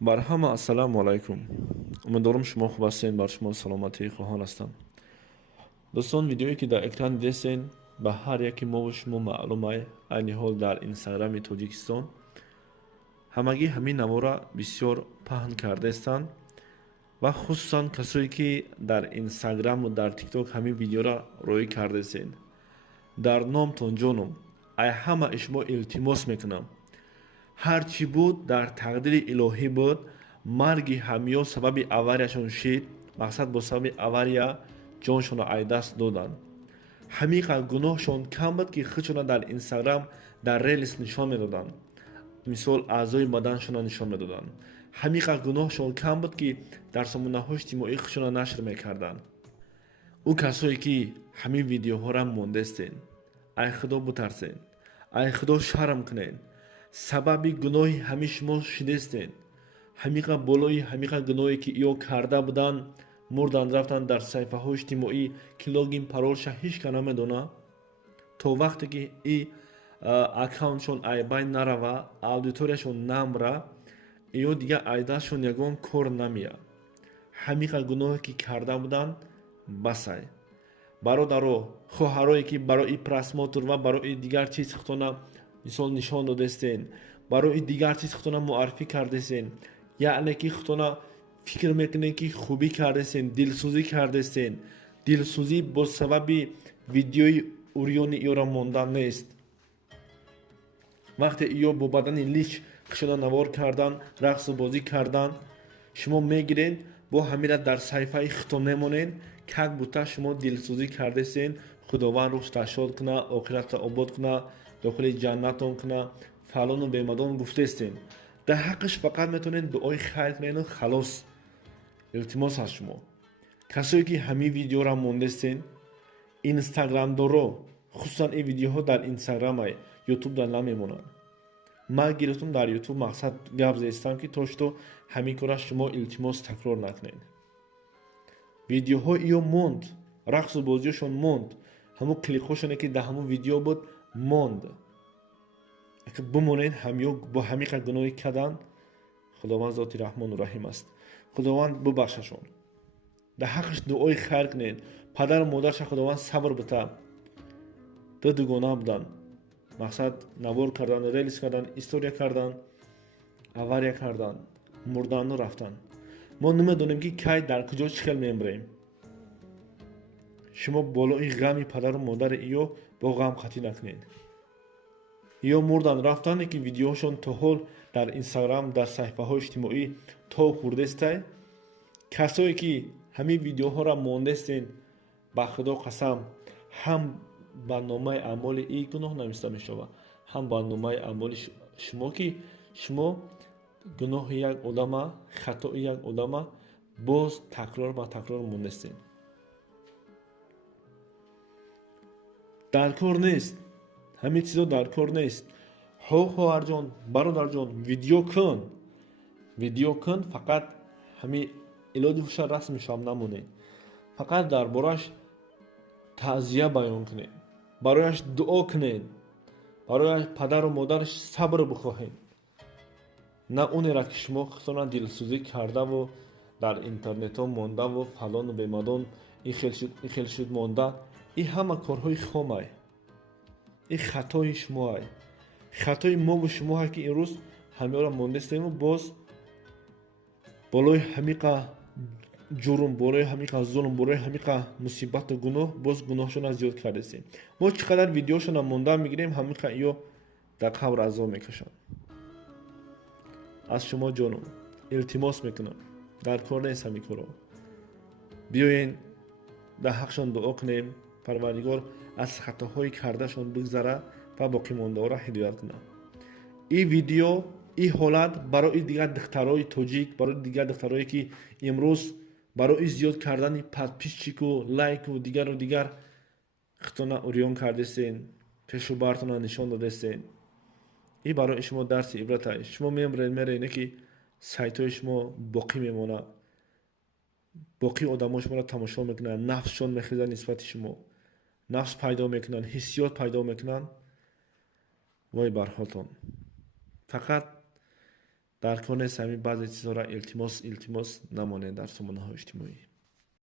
مرحبا، السلام علیکم. امیدوارم شما خوب هستین. بر شما سلامتی خواهان هستم. دوستان، ویدیویی که در اکران دیدین به هر یکی ما و شما معلومه. این حال در اینستاگرام تاجیکستان همگی همین نوارا بسیار پهن کرده استند و خصوصا کسایی که در اینستاگرام و در تیک تاک همین ویدیو را روی کرده استند. در نامتون جانم ای همه شما التماس میکنم، هر چی بود در تقدیر الهی بود. مرگ همیا سبب اواریشون شد. مقصد با سبب اواریه جانشون را از دست دادن. همیقا گناهشون کم بود که خودشون در اینستاگرام در ریلز نشان میدادن، مثال اعضای بدنشون را نشان میدادن. همیقا گناهشون کم بود که در سامانه‌های اجتماعی خودشون را نشر میکردن. او کسایی که همین ویدیوها را موندستین، ای خدا بترسین، ای خدا شرم کنین. سبب گناهی همه شما شدستین. همیقا بالای همیقا گناهی که ایو کرده بودن مردن رفتن در صفحه های اجتماعی که لاگین پارولش هیچ که نمیدونه. تا وقتی که ای اکاونتشون ای بین نروه، اودیتوریشون نمره، ایو دیگه ایدهشون یگان کار نمیه. همیقا گناهی که کرده بودن بسای. برادرو خواهرایی که برای پرسماتور و برای دیگر چیز خطونه مثال نشان دادستین، برای دیگر چیز خطونه معرفی کردستین، یعنی که خطونه فکر میکنین که خوبی کردستین، دلسوزی کردستین. دلسوزی با سبب ویدیوی اوریون ایو را موندن نیست. وقتی ایو با بدن لیچ خشونه نوار کردن، رقص و بازی کردن، شما میگیرین با همیره در صحیفه خطون نمونین که بوده شما دلسوزی کردستین. خداوند روش تشاد کنه، آخرت آباد کنه، داخل جنتون کنه، فلان و بیمدان گفتستین. در حقش فقط میتونین دعای خیر کنین و خلاص. التماس از شما کسایی که همین ویدیو را موندستین، اینستاگرام دارو، خصوصا این ویدیوها در اینستاگرام های یوتیوب در نمیمونن. ما گیرتون در یوتیوب مقصد گپ زدم که توشتو همین کارا شما التماس تکرار نکنین. ویدیوها ایو موند، رقص و بازیشون موند، همون کلیکوشونه که در همون ویدیو بود موند. اگه بمونین همیو با همین گناهی کردن، خداوند ذات رحمان و رحیم است. خداوند ببخششون. در حقش دعای خیر کنین. پدر و مادرش خداوند صبر بده. دو گناه بودن. مقصد نوار کردن، ریلز کردن، استوریا کردن، اواریه کردن، مردن و رفتن. ما نمیدونیم که کی در کجا چخل میمریم. شما بالای غم پدر و مادر ایو با غم خطی نکنین. یا مردن رفتن که ویدیوشون تا حال در اینستاگرام در صفحه های اجتماعی تا خورده است. کسایی که همین ویدیوها را موندستین، با خدا قسم هم برنامه اعمال ای گناه نمیسته میشود، هم برنامه اعمال شما که شما گناه یک آدم، خطا یک آدم باز تکرار با تکرار موندستین. در کار نیست. همین چیزا در کار نیست. خواهر جان، برادر جان، ویدیو کن فقط همین علاج وش رسمش هم نمونه. فقط در بارش تعزیه بیان کنین، برایش دعا کنین، برای پدر و مادرش صبر بخواهین. نه اونی را که شما خودتون دلسوزی کرده و در اینترنت ها مانده و فلان و بیمدان این خیل شد مانده. این همه کارهای خامه. این خطای شما های، خطای ما و شما های که این روز همه را موندستیم و باز بالای همیقه جرم، بالای همیقه ظلم، بالای همیقه مصیبت و گناه باز گناهشون از زیاد کردستیم. ما چقدر ویدیوشون را مونده میگیریم همیقه ایو در قبر عذاب میکشن. از شما جانم التماس میکنم، در کار نیست همین کارا. بیاین در حقشان دعا کنیم، پروردگار از خطاهای کردهشان بگذره و باقی مانده ها را هدایت کنه. این ویدیو، این حالت برای دیگر دخترای تاجیک، برای دیگر دخترایی که امروز барои зиёд кардани подписчику лайку дигару дигар хитона уриён кардесен, пешу бартона нишон додесен. این برای شما درس عبرت است. شما میره اینه که سایت شما باقی میمونه، باقی آدم شما را تماشا میکنن، نفسشون میخیزن نسبت شما، نفس پیدا میکنن، حسیات پیدا میکنن. وای بر حالتون. فقط در کنه همین بعضی چیزها را التماس نمانه در سامانه های اجتماعی.